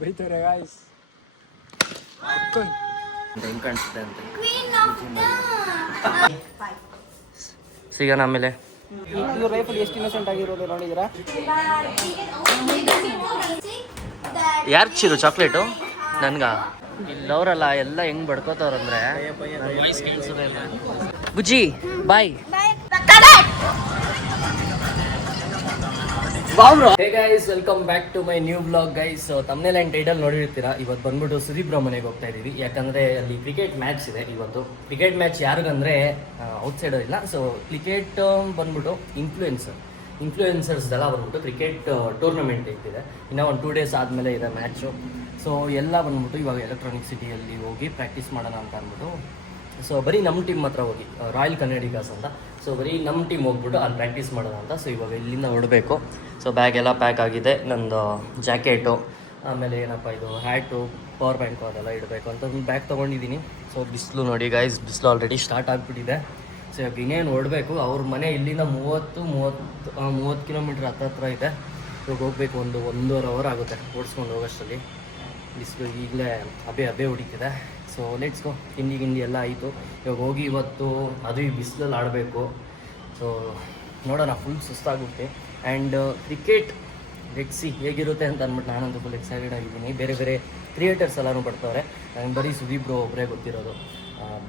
ಬೈತಾರೆ ಗಾಯ್ಸ್. ಹೆಂಗ್ ಕಾಣಿಸುತ್ತೆ ಅಂತ ಸಿಗೋಣ ಆಮೇಲೆ. ಲೈಫಲ್ಲಿ ಎಷ್ಟು ಇನ್ನೋಸೆಂಟ್ ಆಗಿರೋದು ನೋಡಿದ್ದೀರಾ? ಯಾರು ಚಿರು ಚಾಕ್ಲೇಟು ನನ್ಗ ಇಲ್ಲವ್ರಲ್ಲ ಎಲ್ಲ ಹೆಂಗ್ ಬಡ್ಕೋತವ್ರಂದ್ರೆ Bujji boy. Hey guys, welcome back to my new blog guys. ತಮ್ಮನೆಲ್ಲ ಏನು ಟೈಟಲ್ ನೋಡಿರ್ತೀರಾ. ಇವತ್ತು ಬಂದ್ಬಿಟ್ಟು ಸುದೀಪ್ ಬ್ರೋ ಮನೆಗೆ ಹೋಗ್ತಾ ಇದೀವಿ. ಯಾಕಂದ್ರೆ ಅಲ್ಲಿ ಕ್ರಿಕೆಟ್ ಮ್ಯಾಚ್ ಇದೆ ಇವತ್ತು. ಕ್ರಿಕೆಟ್ ಮ್ಯಾಚ್ ಯಾರಿಗಂದ್ರೆ ಔಟ್ಸೈಡರ್ ಇಲ್ಲ. ಸೊ ಕ್ರಿಕೆಟ್ ಬಂದ್ಬಿಟ್ಟು ಇನ್ಫ್ಲೂಯೆನ್ಸರ್ಸ್ದೆಲ್ಲ ಬಂದ್ಬಿಟ್ಟು ಕ್ರಿಕೆಟ್ ಟೂರ್ನಮೆಂಟ್ ಇಟ್ಟಿದೆ. ಇನ್ನು ಒಂದು 2 days ಆದಮೇಲೆ ಇದೆ ಮ್ಯಾಚು. ಸೊ ಎಲ್ಲ ಬಂದ್ಬಿಟ್ಟು ಇವಾಗ ಎಲೆಕ್ಟ್ರಾನಿಕ್ ಸಿಟಿಯಲ್ಲಿ ಹೋಗಿ ಪ್ರಾಕ್ಟೀಸ್ ಮಾಡೋಣ ಅಂತ ಅಂದ್ಬಿಟ್ಟು. ಸೊ ಬರೀ ನಮ್ಮ ಟೀಮ್ ಮಾತ್ರ ಹೋಗಿ, ರಾಯಲ್ ಕನ್ನಡಿಗಾಸ್ ಅಂತ. ಸೊ ಬರೀ ನಮ್ಮ ಟೀಮ್ ಹೋಗ್ಬಿಟ್ಟು ಅಲ್ಲಿ ಪ್ರಾಕ್ಟೀಸ್ ಮಾಡೋಣ ಅಂತ. ಸೊ ಇವಾಗ ಇಲ್ಲಿಂದ ಹೊರಡಬೇಕು. ಸೊ ಬ್ಯಾಗ್ ಎಲ್ಲ ಪ್ಯಾಕ್ ಆಗಿದೆ. ನಂದು ಜಾಕೆಟು, ಆಮೇಲೆ ಏನಪ್ಪ ಇದು ಹ್ಯಾಟು, ಪವರ್ ಬ್ಯಾಂಕು ಅದೆಲ್ಲ ಇಡಬೇಕು ಅಂತ ಒಂದು ಬ್ಯಾಗ್ ತೊಗೊಂಡಿದ್ದೀನಿ. ಸೊ ಬಿಸಿಲು ನೋಡಿ ಗೈಸ್, ಬಿಸಿಲು ಆಲ್ರೆಡಿ ಸ್ಟಾರ್ಟ್ ಆಗಿಬಿಟ್ಟಿದೆ. ಸೊ ಇವಾಗ ಇನ್ನೇನು ಹೊರಡಬೇಕು. ಅವ್ರ ಮನೆ ಇಲ್ಲಿಂದ 30 ಕಿಲೋಮೀಟ್ರ್ ಹತ್ರ ಇದೆ. ಇವಾಗ ಹೋಗ್ಬೇಕು. 1.5 hour ಆಗುತ್ತೆ ಓಡಿಸ್ಕೊಂಡು ಹೋಗೋಷ್ಟರಲ್ಲಿ. ಬಿಸಿಲು ಈಗಲೇ ಹಬೆ ಹೊಡಿತಿದೆ. ಸೊ ಲೆಟ್ಸ್ ಗೋ. ಗಿಂಡಿ ಎಲ್ಲ ಆಯಿತು. ಇವಾಗ ಹೋಗಿ ಇವತ್ತು ಅದು ಈ ಬಿಸಿಲಲ್ಲಿ ಆಡಬೇಕು. ಸೊ ನೋಡೋಣ, ಫುಲ್ ಸುಸ್ತಾಗುತ್ತೆ. ಆ್ಯಂಡ್ ಕ್ರಿಕೆಟ್ ಲೆಟ್ಸಿ ಹೇಗಿರುತ್ತೆ ಅಂತ ಅಂದ್ಬಿಟ್ಟು ನಾನಂತೂ ಫುಲ್ ಎಕ್ಸೈಟೆಡ್ ಆಗಿದ್ದೀನಿ. ಬೇರೆ ಕ್ರಿಯೇಟರ್ಸ್ ಎಲ್ಲನೂ ಬರ್ತಾರೆ. ನಂಗೆ ಬರೀ ಸುದೀಪ್ ಬ್ರೋ ಒಬ್ಬರೇ ಗೊತ್ತಿರೋದು,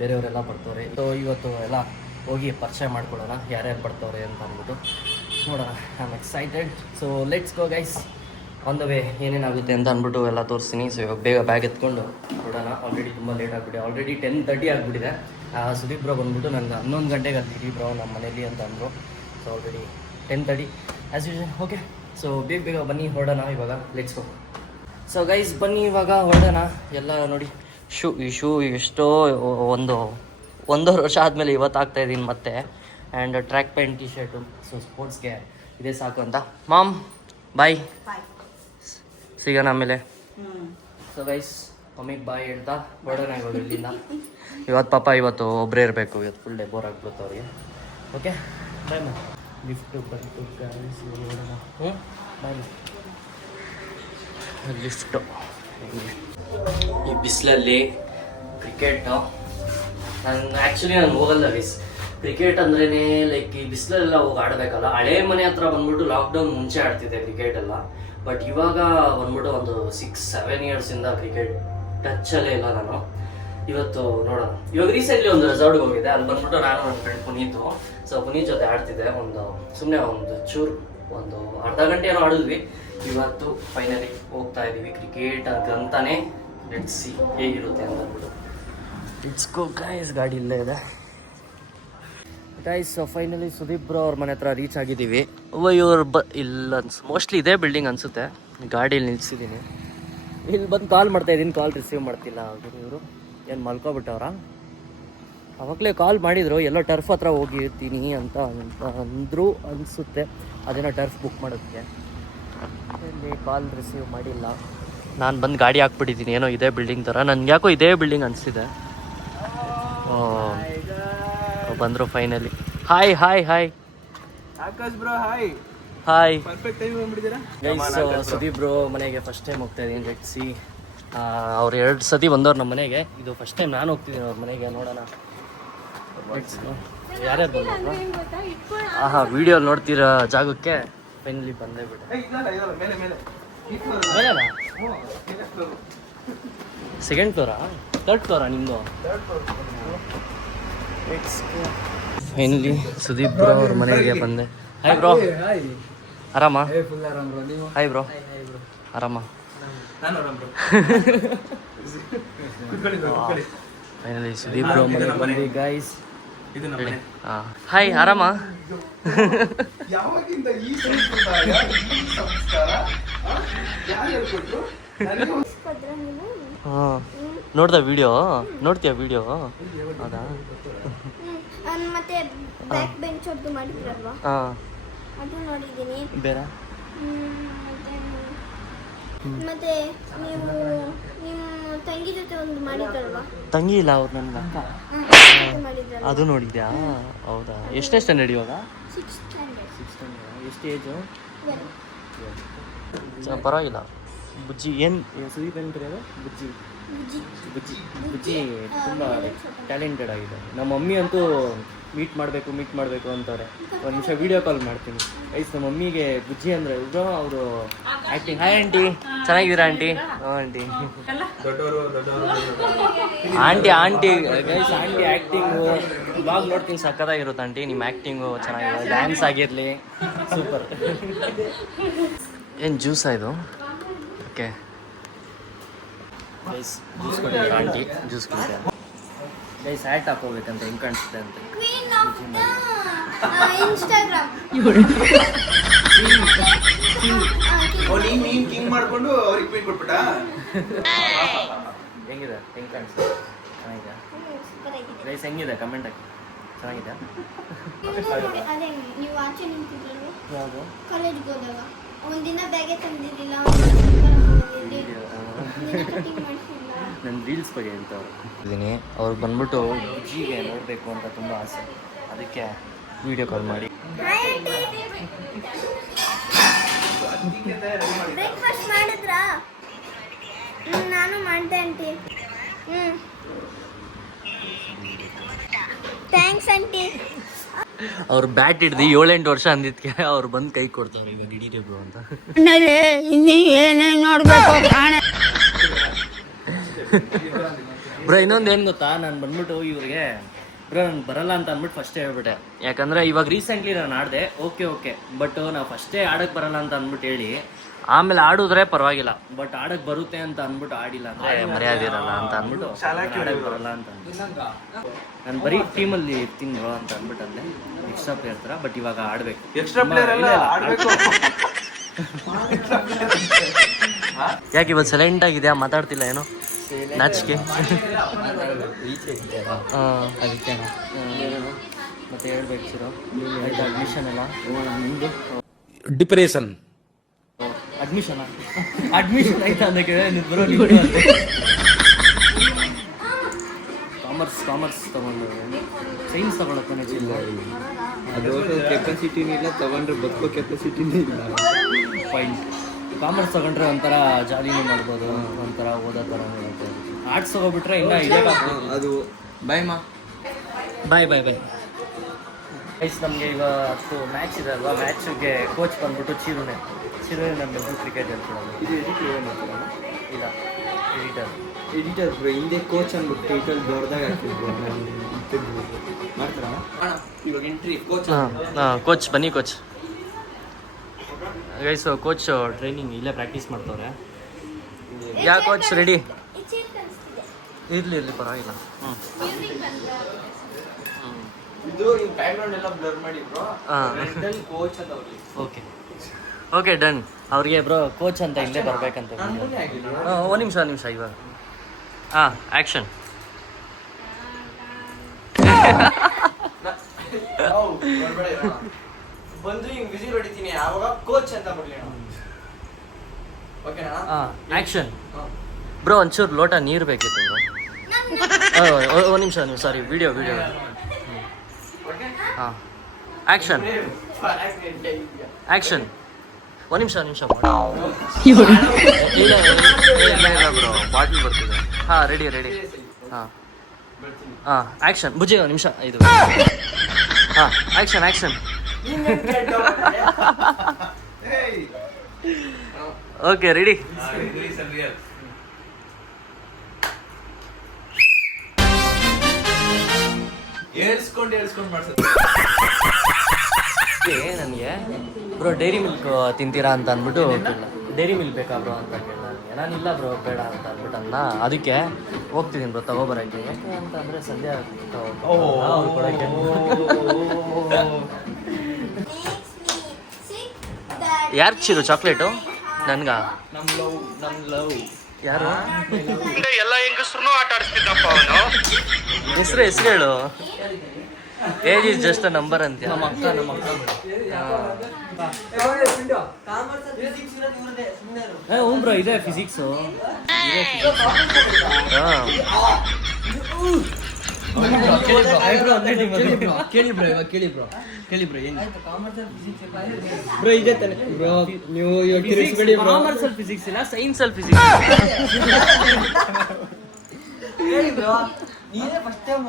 ಬೇರೆಯವರೆಲ್ಲ ಬರ್ತಾರೆ. ಸೊ ಇವತ್ತು ಎಲ್ಲ ಹೋಗಿ ಪರಿಚಯ ಮಾಡ್ಕೊಳ್ಳೋಣ ಯಾರ್ಯಾರು ಬರ್ತಾರೆ ಅಂತ ಅಂದ್ಬಿಟ್ಟು. ನೋಡೋಣ, I am excited. So let's go guys. On the way ಏನೇನಾಗುತ್ತೆ ಅಂತ ಅಂದ್ಬಿಟ್ಟು ಎಲ್ಲ ತೋರಿಸ್ತೀನಿ. ಸೊ ಇವಾಗ ಬೇಗ ಬ್ಯಾಗ್ ಎತ್ಕೊಂಡು ಹೊರಡೋಣ. ಆಲ್ರೆಡಿ ತುಂಬ ಲೇಟ್ ಆಗಿಬಿಟ್ಟಿದೆ. ಆಲ್ರೆಡಿ 10:30 ಆಗಿಬಿಟ್ಟಿದೆ. ಸುದೀಪ್ ಬ್ರೋ ಬಂದ್ಬಿಟ್ಟು ನನಗೆ 11 ಗಂಟೆಗೆ ಅಲ್ಲಿ ಬ್ರೋ ನಮ್ಮ ಮನೇಲಿ ಅಂತ ಅಂದರು. So already 10:30 as usual. Okay, so ಬೇಗ ಬನ್ನಿ ಹೊರಡೋಣ ಇವಾಗ. Let's go. ಸೊ ಗೈಸ್ ಬನ್ನಿ ಇವಾಗ ಹೊರಡೋಣ. ಎಲ್ಲ ನೋಡಿ, ಈ ಶೂ ಎಷ್ಟೋ ಒಂದೂವರೆ ವರ್ಷ ಆದಮೇಲೆ ಇವತ್ತು ಆಗ್ತಾಯಿದ್ದೀನಿ ಮತ್ತೆ. And track pant, T shirt. So ಸ್ಪೋರ್ಟ್ಸ್ಗೆ ಇದೇ ಸಾಕು ಅಂತ. ಮಾಮ್ ಬಾಯ್, ಸಿಗೋಣ ಆಮೇಲೆ. ಸೊ ಗೈಸ್ ಮಮ್ಮಿಗೆ ಬಾಯ್ ಹೇಳ್ತಾ ಹೊರಡೋಣ ಇವಾಗ ಇಲ್ಲಿಂದ. ಇವತ್ತು ಒಬ್ಬರೇ ಇರಬೇಕು. ಇವತ್ತು ಫುಲ್ ಡೇ ಬೋರ್ ಆಗ್ಬಿಡುತ್ತೆ ಅವ್ರಿಗೆ. Okay bye ma'am. ಲಿಫ್ಟು ಬಂತು ಗೈಸ್, ಹೊರಡೋಣ. ಬಾಯ್. ಲಿಫ್ಟು ಈ ಬಿಸಿಲಲ್ಲಿ ಕ್ರಿಕೆಟು ನಾನು ಹೋಗಲ್ಲ ಗೈಸ್. ಕ್ರಿಕೆಟ್ ಅಂದ್ರೇ ಲೈಕ್ ಈ ಬಿಸಿಲೆಲ್ಲ ಹೋಗಿ ಆಡಬೇಕಲ್ಲ. ಹಳೆ ಮನೆ ಹತ್ರ ಬಂದ್ಬಿಟ್ಟು ಲಾಕ್ಡೌನ್ ಮುಂಚೆ ಆಡ್ತಿದ್ದೆ ಕ್ರಿಕೆಟ್ ಎಲ್ಲ. ಬಟ್ ಇವಾಗ ಬಂದ್ಬಿಟ್ಟು ಒಂದು 6-7 yearsಯಿಂದ ಕ್ರಿಕೆಟ್ ಟಚ್ಚಲ್ಲೇ ಇಲ್ಲ ನಾನು. ಇವತ್ತು ನೋಡೋಣ. ಇವಾಗ ರೀಸೆಂಟ್ಲಿ ಒಂದು ರೆಸಾರ್ಟ್ಗೆ ಹೋಗಿದ್ದೆ. ಅಲ್ಲಿ ಬಂದ್ಬಿಟ್ಟು ನಾನು ನನ್ನ ಫ್ರೆಂಡ್ ಪುನೀತು. ಸೊ ಪುನೀತ್ ಜೊತೆ ಆಡ್ತಿದ್ದೆ. ಸುಮ್ಮನೆ ಒಂದು ಅರ್ಧ ಗಂಟೆ ಏನೋ ಆಡಿದ್ವಿ. ಇವತ್ತು ಫೈನಲಿ ಹೋಗ್ತಾ ಇದ್ದೀವಿ ಕ್ರಿಕೆಟ್ ಅಂತಾನೆ. ಲೆಟ್ಸ್ ಸಿ ಹೇಗಿರುತ್ತೆ ಅಂತ ಅಂದ್ಬಿಟ್ಟು. Let's go guys. ಗಾಡಿ ಇಲ್ಲೇ ಇದೆ ಗೈಸ್. ಫೈನಲಿ ಸುದೀಪ್ ಬ್ರೋ ಅವ್ರ ಮನೆ ಹತ್ರ ರೀಚ್ ಆಗಿದ್ದೀವಿ. ಇವ್ರು ಇಲ್ಲ ಮೋಸ್ಟ್ಲಿ ಇದೇ ಬಿಲ್ಡಿಂಗ್ ಅನಿಸುತ್ತೆ. ಗಾಡೀಲಿ ನಿಲ್ಸಿದ್ದೀನಿ. ಇಲ್ಲಿ ಬಂದು ಕಾಲ್ ಮಾಡ್ತಾಯಿದ್ದೀನಿ, ಕಾಲ್ ರಿಸೀವ್ ಮಾಡ್ತಿಲ್ಲ. ಇವರು ಏನು ಮಲ್ಕೊಬಿಟ್ಟವ್ರ? ಅವಾಗಲೇ ಕಾಲ್ ಮಾಡಿದರು, ಎಲ್ಲೋ ಟರ್ಫ್ ಹತ್ರ ಹೋಗಿರ್ತೀನಿ ಅಂತ ಅಂದರು ಅನಿಸುತ್ತೆ. ಅದೇನೋ ಟರ್ಫ್ ಬುಕ್ ಮಾಡೋದಕ್ಕೆ. ಇಲ್ಲಿ ಕಾಲ್ ರಿಸೀವ್ ಮಾಡಿಲ್ಲ. ನಾನು ಬಂದು ಗಾಡಿ ಹಾಕ್ಬಿಟ್ಟಿದ್ದೀನಿ. ಏನೋ ಇದೇ ಬಿಲ್ಡಿಂಗ್ ಥರ. ನನಗೆ ಯಾಕೋ ಇದೇ ಬಿಲ್ಡಿಂಗ್ ಅನಿಸ್ತಿದೆ. ಬಂದರು finally. Hi Akash bro, hi. Perfect time ಬಂದ್ಬಿಟ್ಟಿದ್ದೀರಾ ಗೈಸ್. ಸುದೀಪ್ ಬ್ರೋ ಮನೆಗೆ ಫಸ್ಟ್ ಟೈಮ್ ಹೋಗ್ತಾ ಇದ್ದೀನಿ. Let's see. ಅವ್ರು 2 ಸತಿ ಬಂದವ್ರು ನಮ್ಮ ಮನೆಗೆ. ಇದು ಫಸ್ಟ್ ಟೈಮ್ ನಾನು ಹೋಗ್ತಿದ್ದೀನಿ ಅವ್ರ ಮನೆಗೆ. ನೋಡೋಣ ಯಾರ್ಯಾರು ಬಂದ್ರು. ವಿಡಿಯೋ ನೋಡ್ತಿರೋ ಜಾಗಕ್ಕೆ ಫೈನಲಿ ಬಂದೇ ಬಿಟ್ಟೆ. ಸೆಕೆಂಡ್ ಫ್ಲೋರಾ, ಥರ್ಡ್ ಫ್ಲೋರಾ ನಿಮ್ಮದು? ಫೈನಲಿ ಸುದೀಪ್ ಬ್ರೋ ಅವ್ರ ಮನೆಗೆ ಬಂದೆ. ಹಾಯ್ ಬ್ರೋ, ಆರಾಮ? ಹಾಯ್ ಬ್ರೋ, ಆರಾಮ? ಫೈನಲಿ ಸುದೀಪ್ ಬ್ರೋ ಮನೆಗೆ ಬಂದ್ವಿ ಗೈಸ್. ಹಾಯ್, ಆರಾಮ? ಹಾಂ, ನೋಡ್ತೀಯ ವಿಡಿಯೋ? ಹೌದಾ? ಮತ್ತೆ ಬ್ಯಾಕ್ ಬೆಂಚ್ ಹೊತ್ತು ಮಾಡಿದ್ರಲ್ವಾ, ಅದು ನೋಡಿದ್ದೀನಿ. ಬೇರೆ ಮತ್ತೆ ನೀವು ನಿಮ್ಮ ತಂಗಿ ಜೊತೆ ಒಂದು ಮಾಡಿದ್ರಲ್ವಾ? ತಂಗಿ ಇಲ್ಲ, ಅವ್ರು ನನ್ನ ಅಕ್ಕ. ಮಾಡಿದ್ರಲ್ವಾ, ಅದು ನೋಡಿದ್ಯಾ? ಹೌದಾ? ಎಷ್ಟನೇ ಸ್ಟ್ಯಾಂಡರ್ಡ್ ಇವಾಗ? 6th standard. ಎಷ್ಟು ಏಜು? ಪರವಾಗಿಲ್ಲ, ಬುಜ್ಜಿ ಏನು ಸುದೀಪ್ ಏನು ಕರೆಯೋದು ಬುಜ್ಜಿ ಬುಜ್ಜಿ ಬುಜ್ಜಿ ತುಂಬ ಟ್ಯಾಲೆಂಟೆಡ್ ಆಗಿದೆ. ನಮ್ಮ ಮಮ್ಮಿ ಅಂತೂ ಮೀಟ್ ಮಾಡಬೇಕು ಅಂತವ್ರೆ. ಒಂದು ನಿಮಿಷ ವೀಡಿಯೋ ಕಾಲ್ ಮಾಡ್ತೀನಿ ಗೈಸ್. ನಮ್ಮ ಮಮ್ಮಿಗೆ ಬುಜ್ಜಿ ಅಂದರೆ ಇವರು ಅವರು ಆ್ಯಕ್ಟಿಂಗ್. ಹಾಯ್ ಆಂಟಿ, ಚೆನ್ನಾಗಿದ್ದೀರಾ ಆಂಟಿ? ಹ್ಞೂ aunty. Aunty guys, aunty acting ಇವಾಗ ನೋಡ್ತೀನಿ ಸಕ್ಕತ್ತಾಗಿರುತ್ತೆ ಆಂಟಿ. ನಿಮ್ಮ ಆ್ಯಕ್ಟಿಂಗು ಚೆನ್ನಾಗಿದೆ, ಡ್ಯಾನ್ಸ್ ಆಗಿರಲಿ ಸೂಪರ್. ಏನು ಜ್ಯೂಸಾ ಇದು? ಓಕೆ ಗೈಸ್, ಜ್ಯೂಸ್ ಕೊಟ್ಟಿದ್ದಾರೆ ಆಂಟಿ, ಜ್ಯೂಸ್ ಕೊಟ್ಟಿದ್ದಾರೆ ಗೈಸ್. ಹ್ಯಾಟ್ ಹಾಕೋಬೇಕಂತ ಹೆಂಗೆ ಕಾಣಿಸುತ್ತೆ ಅಂತ. Queen of Instagram. ನೀನ್ ಕಿಂಗ್ ಮಾಡ್ಕೊಂಡು ಅವ್ರಿಗೆ ಕ್ವೀನ್ ಕೊಟ್ಬಿಟ್ಟ. ಹೆಂಗಿದೆ, ಹೆಂಗೆ ಕಾಣಿಸುತ್ತೆ? ಚೆನ್ನಾಗಿದೆ ಗೈಸ್, ಹೆಂಗಿದೆ ಕಮೆಂಟ್ ಹಾಕಿ. ಚೆನ್ನಾಗಿದೆ. ಅದೇ ನೀವು ಆಚೆ ನಿಂತಿದ್ರಲ್ವ ಯಾವುದು? ಕಾಲೇಜ್ಗೆ ಹೋದಾಗ ಒಂದಿನ ಬ್ಯಾಗೆ ತಂದಿರಲಿಲ್ಲ, ಕಟಿಂಗ್ ಮಾಡಿಸಿಲ್ಲ. ನನ್ನ ರೀಲ್ಸ್ ಬಗ್ಗೆ ಹೇಳ್ತವ್ರು ಇದ್ದೀನಿ. ಅವ್ರು ಬಂದ್ಬಿಟ್ಟು ಬುಜ್ಜಿಗೆ ನೋಡಬೇಕು ಅಂತ ತುಂಬ ಆಸೆ, ಅದಕ್ಕೆ ವಿಡಿಯೋ ಕಾಲ್ ಮಾಡಿ. ಬ್ರೇಕ್ಫಾಸ್ಟ್ ಮಾಡಿದ್ರಾ? ನಾನು ಮಾಡಿದೆ ಆಂಟಿ. Thanks aunty. ಅವ್ರು ಬ್ಯಾಟ್ ಹಿಡ್ದು 7-8 ವರ್ಷ ಅಂದಿದ್ಕೆ ಅವ್ರು ಬಂದು ಕೈ ಕೊಡ್ತಾವ್ರೆ ಈಗ ಹಿಡೀರಿಬ್ರು ಅಂತ. ಬ್ರೋ ಇನ್ನೊಂದು ಏನು ಗೊತ್ತಾ, ನಾನು ಬಂದ್ಬಿಟ್ಟು ಇವ್ರಿಗೆ ಬ್ರೋ ನಾನು ಬರಲ್ಲ ಅಂತ ಅಂದ್ಬಿಟ್ಟು ಫಸ್ಟೇ ಹೇಳ್ಬಿಟ್ಟೆ. ಯಾಕಂದರೆ ಇವಾಗ ರೀಸೆಂಟ್ಲಿ ನಾನು ಆಡಿದೆ, ಓಕೆ ಬಟ್ ನಾವು ಫಸ್ಟೇ ಆಡೋಕ್ಕೆ ಬರಲ್ಲ ಅಂತ ಅಂದ್ಬಿಟ್ಟು ಹೇಳಿ ಆಮೇಲೆ ಆಡಿದ್ರೆ ಪರವಾಗಿಲ್ಲ, ಬಟ್ ಆಡೋಕ್ಕೆ ಬರುತ್ತೆ ಅಂತ ಅಂದ್ಬಿಟ್ಟು ಆಡಿಲ್ಲ ಅಂದರೆ ಮರ್ಯಾದೆ ಇರಲ್ಲ ಅಂತ ಅಂದ್ಬಿಟ್ಟು ಆಡೋಕ್ಕೆ ಬರಲ್ಲ ಅಂತ ನಾನು ಬರೀ ಟೀಮಲ್ಲಿ ಇರ್ತೀನಿ ಬ್ರೋ ಅಂತ ಅಂದ್ಬಿಟ್ಟು ಅಂದೆ. ಎಕ್ಸ್ಟ್ರಾ ಪ್ಲೇಯರ್ ಥರ, ಬಟ್ ಇವಾಗ ಆಡಬೇಕು. ಎಕ್ಸ್ಟ್ರಾ ಪ್ಲೇಯರ್ ಎಲ್ಲ ಆಡ್ಬೇಕು. ಯಾಕೆ ಇವತ್ತು ಸೈಲೆಂಟ್ ಆಗಿದೆಯಾ, ಮಾತಾಡ್ತಿಲ್ಲ ಏನೋ? ನಾಚಿಕೆ ಅದಕ್ಕೆ ಮತ್ತೆ ಹೇಳ್ಬೇಕು ಸರ್. ಆಯ್ತು ಅಡ್ಮಿಷನ್ ಎಲ್ಲ ನಿಮ್ಮದು? ಡಿಪ್ರೆಷನ್ ಅಡ್ಮಿಷನ್ ಆಯ್ತಾ ಅಂತ ಕೇಳಿ ಬರೋ ಅಂತೆ. ಕಾಮರ್ಸ್ ತಗೊಂಡು ಸೈನ್ಸ್ ತಗೊಳತ್ತಾನೆ ಇಲ್ಲ, ಅದು ಕೆಪಾಸಿಟಿನೂ ಇಲ್ಲ, ತಗೊಂಡ್ರೆ ಬದುಕೋ ಕೆಪಾಸಿಟಿನೂ ಇಲ್ಲ. ಫೈನ್. ಕಾಮರ್ಸ್ ತಗೊಂಡ್ರೆ ಒಂಥರ ಜಾಲಿನೂ ಮಾಡ್ಬೋದು, ಒಂಥರ ಓದೋ ಥರ ಇರುತ್ತೆ. ಆರ್ಟ್ಸ್ ತಗೋಬಿಟ್ರೆ ಇನ್ನೂ ಇದೇ ಅದು ಬಾಯ್ ಬಾಯ್ ಗೈಸ್. ನಮಗೆ ಈಗ ಅಷ್ಟು ಮ್ಯಾಚ್ ಇದೆ ಅಲ್ವಾ, ಮ್ಯಾಚಿಗೆ ಕೋಚ್ ಬಂದ್ಬಿಟ್ಟು ಚಿರುನೆ ನಮ್ಮದು ಕ್ರಿಕೆಟ್ ಹೇಳ್ಕೊಡೋದು. ಇದು ಇಲ್ಲ ಎಡಿಟರ್ ಬ್ರೋ, ಹಿಂದೆ ಕೋಚ್ ಅಂದ್ಬಿಟ್ಟು ಟೈಟಲ್ ದೊಡ್ಡದಾಗ ಹಾಕಿದ್ರು ಮಾಡ್ತಾರ. ಇವಾಗ ಎಂಟ್ರಿ ಕೋಚ್. ಕೋಚ್ ಬನ್ನಿ ಕೋಚ್. ಗೈಸ್ ಕೋಚ್ ಟ್ರೈನಿಂಗ್ ಇಲ್ಲೇ ಪ್ರಾಕ್ಟೀಸ್ ಮಾಡ್ತವ್ರೆ. ಯಾ ಕೋಚ್ ರೆಡಿ? ಇರಲಿ ಪರವಾಗಿಲ್ಲ. ಇದು ಬ್ಯಾಕ್ಗ್ರೌಂಡ್ ಎಲ್ಲ ಬ್ಲರ್ ಮಾಡಿ ಬ್ರೋ. ಕೋಚ್ ಅಂತ ಅವ್ರಿಗೆ. Okay done. ಅವ್ರಿಗೆ ಬ್ರೋ ಕೋಚ್ ಅಂತ ಇಲ್ಲೇ ಬರ್ಬೇಕಂತ. ಒಂದು ನಿಮಿಷ ಇವಾಗ. ಆ್ಯಕ್ಷನ್. ಬಂದು ಹಿಂಗ್ ವಿಸಿಲ್ ಹೊಡಿತೀನಿ, ಆವಾಗ ಕೋಚ್ ಅಂತ ಬರ್ಲಿ. ಓಕೆನಾ? ಆ್ಯಕ್ಷನ್. ಬ್ರೋ ಒಂಚೂರು ಲೋಟ ನೀರು ಬೇಕಿತ್ತು ಬ್ರೋ. ಒಂದು ನಿಮಿಷ ಸಾರಿ, ವಿಡಿಯೋ. ಹಾಂ ಆ್ಯಕ್ಷನ್. ಒಂದು ನಿಮಿಷ ಇಲ್ಲ ಬ್ರೋ, ಬಾಟ್ಲ್ ಬರ್ತಿದೆ. ಹಾಂ ರೆಡಿ. ಹಾಂ ಆ್ಯಕ್ಷನ್. ಬುಜ್ಜಿ ಒಂದು ನಿಮಿಷ ಇದು. ಹಾಂ ಆ್ಯಕ್ಷನ್. Okay ready. ಹೇಳ್ಸ್ಕೊಂಡು ಮಾಡ್ಸೋದು. ನನಗೆ ಬ್ರೋ ಡೈರಿ ಮಿಲ್ಕ್ ತಿಂತೀರಾ ಅಂತ ಅಂದ್ಬಿಟ್ಟು ಡೈರಿ ಮಿಲ್ಕ್ ಬೇಕಾ ಬ್ರೋ ಅಂತ ಕೇಳ. ನಾನಿಲ್ಲ ಬ್ರೋ ಬೇಡ ಅಂತ ಅಂದ್ಬಿಟ್ಟು ಅದಕ್ಕೆ ಹೋಗ್ತಿದ್ದೀನಿ ಬ್ರೋ ತಗೋಬರೋಕ್ಕೆ. ಯಾಕೆ ಅಂತ ಅಂದರೆ ಸಂಧ್ಯಾ ಕೊಡೋಕ್ಕೆ. ಯಾರು ಚಿರು ಚಾಕ್ಲೇಟು? ನನ್ಗ ನಮ್ ಲವ್ ಯಾರು? ಎಲ್ಲ ಹೆಂಗಸ್ರು ಆಟ ಆಡಿಸ್ತಿದ್ದಪ್ಪ ಅವನು. ಹೆಸರು ಹೇಳು. Age is just a number ಅಂತ. ನಮ್ಮ ಅಕ್ಕ ಹ್ಞೂ ಬ್ರೋ ಇದೆ ಫಿಸಿಕ್ಸು. ಕೇಳಿ ಬ್ರೋ ಇವಾಗ ಕೇಳಿ ಬ್ರೋ ಏನು ಬ್ರೋ ಇದೆ ತಾನೆ ಬ್ರೋ ನೀವು ಇವಾಗ ತಿರುಗಿಸ್ಬೇಡಿ ಬ್ರೋ. ಕಾಮರ್ಸಲ್ಲಿ ಫಿಸಿಕ್ಸ್ ಇಲ್ಲ, ಸೈನ್ಸಲ್ಲಿ ಫಿಸಿಕ್ಸ್. ಹೇಳಿ ಬ್ರೋ ನೀನೇ ಫಸ್ಟ್ ಟೈಮ್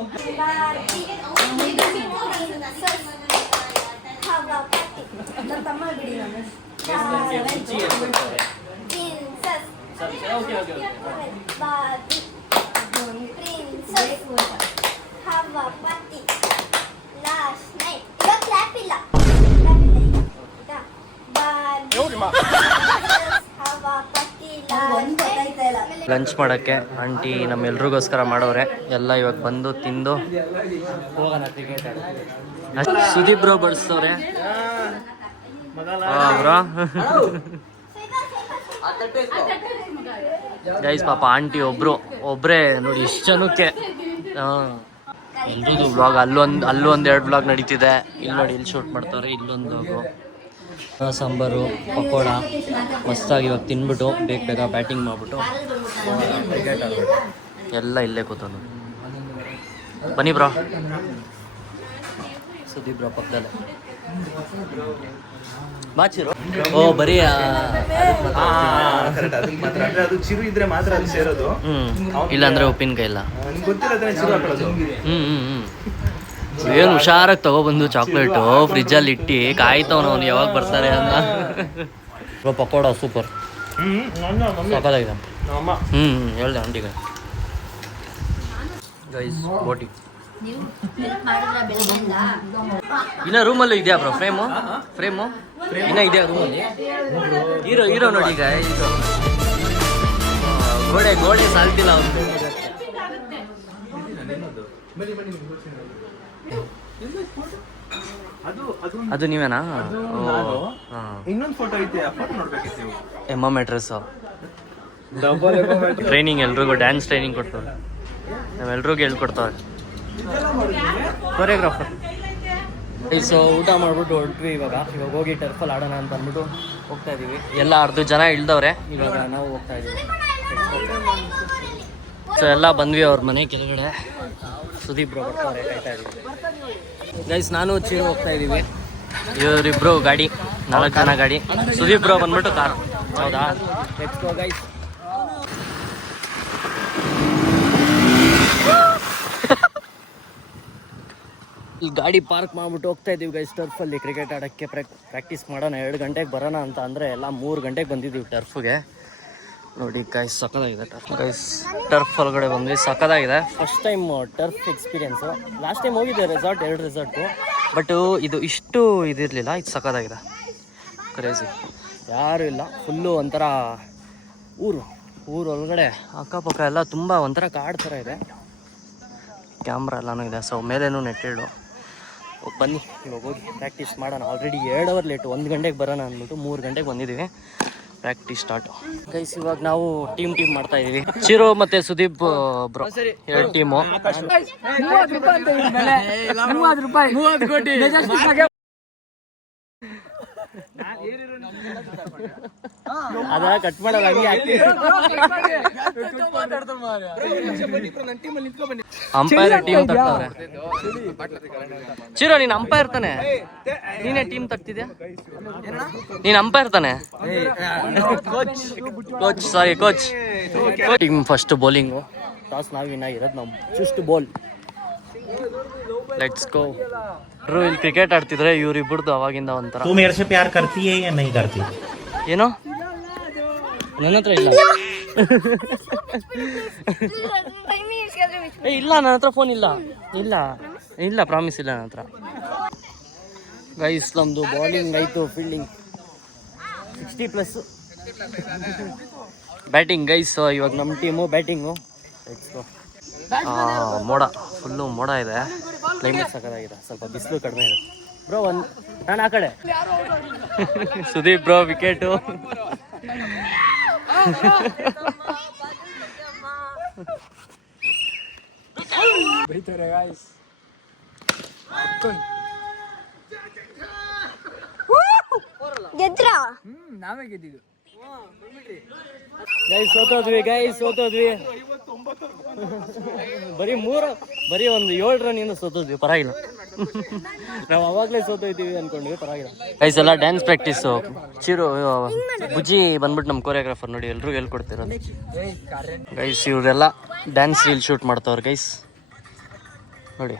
ಲಂಚ್ ಮಾಡೋಕ್ಕೆ ಆಂಟಿ ನಮ್ಮೆಲ್ರಿಗೋಸ್ಕರ ಮಾಡೋರೆ. ಎಲ್ಲ ಇವಾಗ ಬಂದು ತಿಂದು ಹೋಗೋಣ ಕ್ರಿಕೆಟ್ ಆಡೋಕ್ಕೆ. ಸುದೀಪ್ ಬ್ರೋ ಬಡಿಸ್ತವ್ರೆ ಬ್ರೋ. ಗೈಸ್ ಪಾಪ ಆಂಟಿ ಒಬ್ಬರೇ ನೋಡಿ ಇಷ್ಟು ಜನಕ್ಕೆ. ಎಲ್ರದ್ದು ವ್ಲಾಗ್ ಅಲ್ಲೊಂದು 2 ವ್ಲಾಗ್ ನಡೀತಿದೆ. ಇಲ್ಲಿ ನೋಡಿ ಇಲ್ಲಿ ಶೂಟ್ ಮಾಡ್ತಾರೆ. ಇಲ್ಲೊಂದು ಸಾಂಬಾರು ಪಕೋಡ ಮಸ್ತಾಗಿ ಇವಾಗ ತಿನ್ಬಿಟ್ಟು ಬೇಗ ಬ್ಯಾಟಿಂಗ್ ಮಾಡಿಬಿಟ್ಟು ಕ್ರಿಕೆಟ್ ಆಡಬೇಕು. ಎಲ್ಲ ಇಲ್ಲೇ ಕೂತನು. ಬನ್ನಿ ಬ್ರೋ. ಸುದೀಪ್ ಬ್ರೋ ಪಕ್ಕದಲ್ಲೇ ಬಾಚಿರು. ಓ ಬರೀ ಅದು ಚಿರು ಇದ್ರೆ ಮಾತ್ರ ಅದು ಸೇರೋದು. ಇಲ್ಲಾಂದ್ರೆ ಉಪ್ಪಿನಕಾಯಿ ಇಲ್ಲ. ನಿಮ್ಗೆ ಗೊತ್ತಿಲ್ಲ ಚಿರು ಹಾಕೋದು. ಏನು ಹುಷಾರಾಗಿ ತಗೊಬಂದು ಚಾಕ್ಲೇಟು ಫ್ರಿಜ್ಜಲ್ಲಿ ಇಟ್ಟು ಕಾಯ್ತವನು ಅವ್ನು ಯಾವಾಗ ಬರ್ತಾರೆ ಅಂತ. ಪಕೋಡ ಸೂಪರ್ ಸಾಕಾಗಿದೆ. ಹೇಳ್ದೆ ಆಂಟಿಗೆ. ಗೈಸ್ ಬೋಟಿ ಇನ್ನ ರೂಮಲ್ಲೂ ಇದೆಯಾ ಬ್ರೋ ಫ್ರೇಮು ಇನ್ನ ಇದೆಯಾ ರೂಮಲ್ಲಿ? ಹೀರೋ ನೋಡಿ ಈಗ ಗೋಡೆ ಸಾಲ್ತಿಲ್ಲ ಅವ್ನು. ಅದು ನೀವೇನಾ? ಇನ್ನೊಂದು ಫೋಟೋ ಐತೆ, ಆ ಫೋಟೋ ನೋಡ್ಬೇಕಿತ್ತು ನೀವು. ಎಮ್ಮಮೆಟ್ರೆಸ್ ಟ್ರೈನಿಂಗ್ ಎಲ್ರಿಗೂ ಡ್ಯಾನ್ಸ್ ಟ್ರೈನಿಂಗ್ ಕೊಡ್ತಾರೆ. ನಾವೆಲ್ರಿಗೂ ಹೇಳ್ಕೊಡ್ತಾರೆ ಕೊರಿಯೋಗ್ರಾಫರ್. ಸೊ ಊಟ ಮಾಡ್ಬಿಟ್ಟು ಹೊರಟ್ವಿ. ಇವಾಗ ಹೋಗಿ ಟರ್ಫಲ್ಲಿ ಆಡೋಣ ಅಂತ ಅಂದ್ಬಿಟ್ಟು ಹೋಗ್ತಾ ಇದೀವಿ. ಎಲ್ಲ 10 ಜನ ಇಳ್ದವ್ರೆ. ಇವಾಗ ನಾವು ಹೋಗ್ತಾ ಇದೀವಿ. ಸೊ ಎಲ್ಲ ಬಂದ್ವಿ ಅವ್ರ ಮನೆ ಕೆಳಗಡೆ. ಸುದೀಪ್ ಬ್ರೋ ಬರ್ತಾರೆ, ಕಾಯ್ತಾ ಇದೀವಿ. ಗೈಸ್ ನಾನು ಚಿರು ಹೋಗ್ತಾ ಇದೀವಿ. ಇವರಿಬ್ರು ಗಾಡಿ 4 ಜನ ಗಾಡಿ. ಸುದೀಪ್ ಬ್ರೋ ಬಂದ್ಬಿಟ್ಟು ಕಾರ್. ಹೌದಾ? Let's go guys. ಇಲ್ಲಿ ಗಾಡಿ ಪಾರ್ಕ್ ಮಾಡ್ಬಿಟ್ಟು ಹೋಗ್ತಾ ಇದೀವಿ ಗೈಸ್ ಟರ್ಫಲ್ಲಿ ಕ್ರಿಕೆಟ್ ಆಡೋಕ್ಕೆ. ಪ್ರಾಕ್ಟೀಸ್ ಮಾಡೋಣ. 2 ಗಂಟೆಗೆ ಬರೋಣ ಅಂತ ಅಂದರೆ ಎಲ್ಲ 3 ಗಂಟೆಗೆ ಬಂದಿದ್ದೀವಿ ಟರ್ಫ್ಗೆ. ನೋಡಿ ಗೈಸ್ ಸಖತ್ತಾಗಿದೆ ಟರ್ಫ್. ಗೈಸ್ ಟರ್ಫ್ ಒಳಗಡೆ ಬಂದ್ವಿ, ಸಖತ್ತಾಗಿದೆ. First time turf experience. Last time ಹೋಗಿದ್ದೆ 2 ರೆಸಾರ್ಟು. ಬಟ್ ಇದು ಇಷ್ಟು ಇದಿರಲಿಲ್ಲ. ಇದು ಸಖತ್ತಾಗಿದೆ. ಕ್ರೇಜಿ. ಯಾರೂ ಇಲ್ಲ, ಫುಲ್ಲು ಒಂಥರ ಊರೊಳಗಡೆ ಅಕ್ಕಪಕ್ಕ ಎಲ್ಲ ತುಂಬ ಒಂಥರ ಕಾಡು ಥರ ಇದೆ. ಕ್ಯಾಮ್ರಾ ಎಲ್ಲನೂ ಇದೆ. ಸೊ ಮೇಲೇನೂ ನೆಟ್ಟಿಡು. ಬನ್ನಿ ಇವಾಗ ಹೋಗಿ ಪ್ರಾಕ್ಟೀಸ್ ಮಾಡೋಣ. Already 2 hour late. 1 ಗಂಟೆಗೆ ಬರೋಣ ಅಂದ್ಬಿಟ್ಟು 3 ಗಂಟೆಗೆ ಬಂದಿದ್ದೀವಿ. Practice start guys. ಇವಾಗ ನಾವು ಟೀಮ್ ಮಾಡ್ತಾ ಇದೀವಿ. ಚಿರು ಮತ್ತೆ ಸುದೀಪ್ ಬ್ರೋ 2 ಟೀಮು. 30 ರೂಪಾಯಿ ಅದ ಕಟ್ ಮಾಡೋದು ಹಂಗೆ. Umpire team ತರ್ತಾವ್ರೆ. ಚಿರೋ ನೀನ್ ಅಂಪೈರ್ ತಾನೆ? ನೀನೇ ಟೀಮ್ ತರ್ತಿದ್ಯಾ? ನೀನ್ ಅಂಪೈರ್ ತಾನೆ? Coach. Team first bowling. Toss ನಾವು ವಿನ್ ಆಗಿರೋದು. ನಾವು ಜಸ್ಟ್ ಬಾಲ್. Let's go. ಇಲ್ಲಿ ಕ್ರಿಕೆಟ್ ಆಡ್ತಿದ್ರೆ ಇವ್ರಿಬ್ರದ್ದು ಅವಾಗಿಂದ ಒಂಥರ. तू मेरे से प्यार करती है या नहीं करती? ಏನೋ ನನ್ನ ಹತ್ರ ಇಲ್ಲ. ಇಲ್ಲ ನನ್ನ ಹತ್ರ ಫೋನ್ ಇಲ್ಲ ಪ್ರಾಮಿಸ್ ಇಲ್ಲ ನನ್ನ ಹತ್ರ. ಗೈಸ್ ನಮ್ದು ಬೌಲಿಂಗ್ ಆಯ್ತು, ಫೀಲ್ಡಿಂಗ್ 60+ ಬ್ಯಾಟಿಂಗ್ ಗೈಸ್. ಇವಾಗ ನಮ್ಮ ಟೀಮು ಬ್ಯಾಟಿಂಗು. ಫುಲ್ಲು ಮೋಡ ಇದೆ. ಕ್ಲೈಮೇಟ್ ಸಕ್ಕತ್ತಾಗಿದೆ. ಸ್ವಲ್ಪ ಬಿಸಿಲು ಕಡಿಮೆ ಇದೆ ಬ್ರೋ. ನಾನು ಆ ಕಡೆ. Sudeep bro wicket. ಗೆದ್ರಾ? ನಾವೇ ಗೆದ್ದಿದ್ದು ಗೈಸ್ ಸೋತೋದ್ವಿ. ಬರೀ ಒಂದು 7 ರನ್ನಿಂದ ಸೋತಿದ್ವಿ, ಪರವಾಗಿಲ್ಲ. ನಾವು ಅವಾಗಲೇ ಸೋತೋಯ್ತೀವಿ ಅನ್ಕೊಂಡ್ವಿ, ಪರವಾಗಿಲ್ಲ. ಗೈಸ್ ಎಲ್ಲ ಡ್ಯಾನ್ಸ್ ಪ್ರಾಕ್ಟೀಸು. ಚಿರು ಬುಜ್ಜಿ ಬಂದ್ಬಿಟ್ಟು ನಮ್ಮ ಕೊರಿಯೋಗ್ರಾಫರ್ ನೋಡಿ ಎಲ್ರಿಗೂ ಹೇಳ್ಕೊಡ್ತಿರೋದು. ಗೈಸ್ ಇವರೆಲ್ಲ ಡ್ಯಾನ್ಸ್ ರೀಲ್ ಶೂಟ್ ಮಾಡ್ತಾವ್ರೆ ಗೈಸ್ ನೋಡಿ.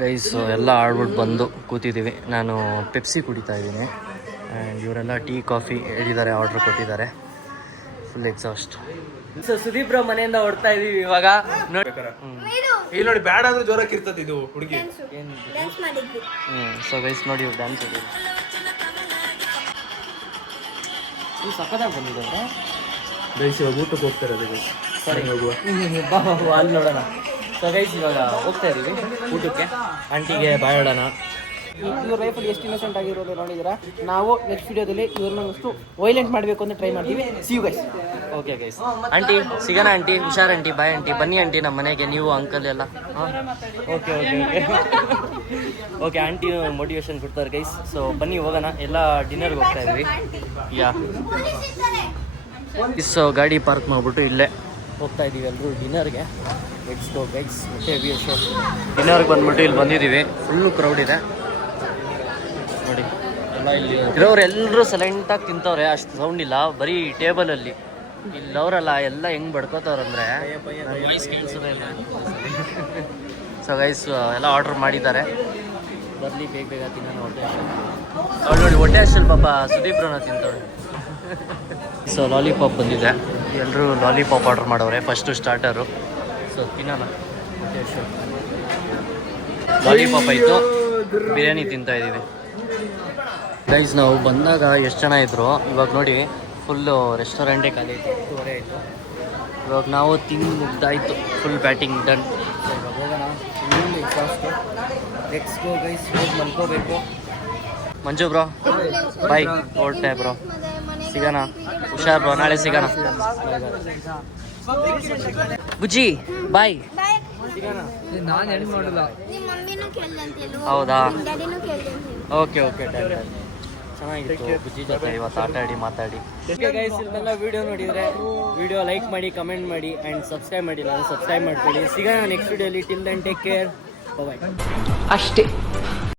ಗೈಸ್ ಎಲ್ಲ ಆಡ್ಬಿಟ್ಟು ಬಂದು ಕೂತಿದ್ದೀವಿ. ನಾನು ಪೆಪ್ಸಿ ಕುಡಿತಾ ಇದ್ದೀನಿ ಆ್ಯಂಡ್ ಇವರೆಲ್ಲ ಟೀ ಕಾಫಿ ಹೇಳಿದ್ದಾರೆ, ಆರ್ಡ್ರ್ ಕೊಟ್ಟಿದ್ದಾರೆ. Full exhaust. So Sudeep Rao ಮನೆಯಿಂದ ಹೊಡ್ತಾ ಇದೀವಿ ಇವಾಗ. ಇಲ್ಲಿ ನೋಡಿ ಬ್ಯಾಡ ಅಂದ್ರೆ ಜೋರಾಗಿ ಇರ್ತದೆ ಇದು ಹುಡುಗಿ. ಡ್ಯಾನ್ಸ್ ಮಾಡಿದ್ವಿ. ಸೊ ಗೈಸ್ ನೋಡಿ ಇವ್ರು ಡ್ಯಾನ್ಸ್ ಸಖತ್ತಾಗಿ ಬಂದಿದ್ದಾರೆ. ಗೈಸ್ ಇವಾಗ ಊಟಕ್ಕೆ ಹೋಗ್ತಾ ಇರೋದು ಗೈಸ್. ಸರಿ ಹೋಗುವ. ಅಲ್ಲಿ ನೋಡೋಣ. ಸೊ ಗೈಸ್ ಇವಾಗ ಹೋಗ್ತಾ ಇದೀವಿ ಊಟಕ್ಕೆ. ಆಂಟಿಗೆ ಬಾಯ್ ಹೇಳೋಣ. ಇವ್ರ ಲೈಫಲ್ಲಿ ಎಷ್ಟು ಇನ್ನೋಸೆಂಟ್ ಆಗಿರೋದು ನೋಡಿದ್ದೀರಾ. ನಾವು ನೆಕ್ಸ್ಟ್ ವಿಡಿಯೋದಲ್ಲಿ ಇವ್ರನ್ನ ಅಷ್ಟು ವೈಲೆಂಟ್ ಮಾಡಬೇಕು ಅಂತ ಟ್ರೈ ಮಾಡ್ತೀವಿ. See you guys. Okay guys. Aunty ಸಿಗೋಣ ಆಂಟಿ. ಹುಷಾರ್ ಆಂಟಿ. ಬಾಯ್ ಆಂಟಿ. ಬನ್ನಿ ಆಂಟಿ ನಮ್ಮ ಮನೆಗೆ, ನೀವು ಅಂಕಲ್ ಎಲ್ಲ. Okay okay okay okay. Aunty motivation ಕೊಡ್ತಾರೆ ಗೈಸ್. ಸೊ ಬನ್ನಿ ಹೋಗೋಣ. ಎಲ್ಲ ಡಿನ್ನರ್ಗೆ ಹೋಗ್ತಾ ಇದ್ವಿ. ಯಾ ಸೊ ಗಾಡಿ ಪಾರ್ಕ್ ಮಾಡಿಬಿಟ್ಟು ಇಲ್ಲೇ ಹೋಗ್ತಾ ಇದ್ದೀವಿ ಎಲ್ಲರೂ ಡಿನ್ನರ್ಗೆ. Let's go guys. ಮತ್ತೆ ಶೋ ಡಿನ್ನರ್ಗೆ ಬಂದ್ಬಿಟ್ಟು ಇಲ್ಲಿ ಬಂದಿದ್ದೀವಿ. ಫುಲ್ಲು ಕ್ರೌಡ್ ಇದೆ ನೋಡಿ. ಎಲ್ಲ ಇಲ್ಲಿ ಇರೋರು ಸೈಲೆಂಟಾಗಿ ತಿಂತವ್ರೆ, ಅಷ್ಟು ಸೌಂಡ್ ಇಲ್ಲ. ಬರೀ ಟೇಬಲಲ್ಲಿ ಇಲ್ಲವರಲ್ಲ ಎಲ್ಲ ಹೆಂಗೆ ಬಡ್ಕೋತವ್ರಂದ್ರೆ ವಾಯ್ಸ್ ಕೇಳಿಸೋದೇ ಇಲ್ಲ. ಸೊ ಗೈಸ್ ಎಲ್ಲ ಆರ್ಡ್ರ್ ಮಾಡಿದ್ದಾರೆ, ಬರಲಿ ಬೇಗ ಬೇಗ ತಿನ್ನೋಣ. ಹೊಟ್ಟೆ ಅವ್ಳು ನೋಡಿ ಹೊಟ್ಟೆ ಅಷ್ಟಲ್ಲಿ ಪಾಪ ಸುದೀಪ್ರನ್ನ ತಿಂತವ್ರೆ. ಸೊ ಲಾಲಿಪಾಪ್ ಬಂದಿದೆ, ಎಲ್ಲರೂ ಲಾಲಿಪಾಪ್ ಆರ್ಡ್ರ್ ಮಾಡವ್ರೆ. First starter. ಸೊ ತಿನ್ನೋಣ. ಹೊಟ್ಟೆ ಅಷ್ಟು ಲಾಲಿಪಾಪ್ ಆಯಿತು, ಬಿರಿಯಾನಿ ತಿಂತಾ ಇದ್ದೀವಿ ಗೈಸ್. ನಾವು ಬಂದಾಗ ಎಷ್ಟು ಜನ ಇದ್ದರು, ಇವಾಗ ನೋಡಿ ಫುಲ್ಲು ರೆಸ್ಟೋರೆಂಟೇ ಖಾಲಿ ಆಯಿತು. 8:30 ಆಯಿತು. ಇವಾಗ ನಾವು ತಿಂದು ಮುಗ್ದಾಯಿತು, ಫುಲ್ ಬ್ಯಾಟಿಂಗ್ ಡನ್. ಸೊ ಇವಾಗ ಹೋಗೋಣ. Full exhaust. Let's go guys. ಹೋಗಿ ಮಲ್ಕೋಬೇಕು. ಮಂಜು ಬ್ರೋ ಬಾಯ್. ಹೊರಟೆ ಬ್ರೋ, ಸಿಗೋಣ. ಹುಷಾರ್ ಬ್ರೋ, ನಾಳೆ ಸಿಗೋಣ. ಬುಜ್ಜಿ ಬಾಯ್. ನಾನು ಹೆಣ್ಣು ಮಾಡಲ್ಲ. ನಿಮ್ಮ ಮಮ್ಮಿನೂ ಕೇಳ್ದಂತೆ. ಹೌದಾ? ಡ್ಯಾಡಿನೂ ಕೇಳ್ದಂತೆ. Okay okay done. ಚೆನ್ನಾಗಿತ್ತು ಬುಜ್ಜಿ ಜೊತೆ ಇವತ್ತು ಆಟ ಆಡಿ ಮಾತಾಡಿ. ಓಕೆ ಗೈಸ್, ಇಲ್ಲೆಲ್ಲ ವೀಡಿಯೋ ನೋಡಿದರೆ ವಿಡಿಯೋ ಲೈಕ್ ಮಾಡಿ, ಕಮೆಂಟ್ ಮಾಡಿ ಆ್ಯಂಡ್ ಸಬ್ಸ್ಕ್ರೈಬ್ ಮಾಡಿ. ನಾನು ಸಬ್ಸ್ಕ್ರೈಬ್ ಮಾಡ್ಕೊಳ್ಳಿ. ಸಿಗೋಣ ನೆಕ್ಸ್ಟ್ ವಿಡಿಯೋಲಿ. Till then take care. Bye. ಅಷ್ಟೇ.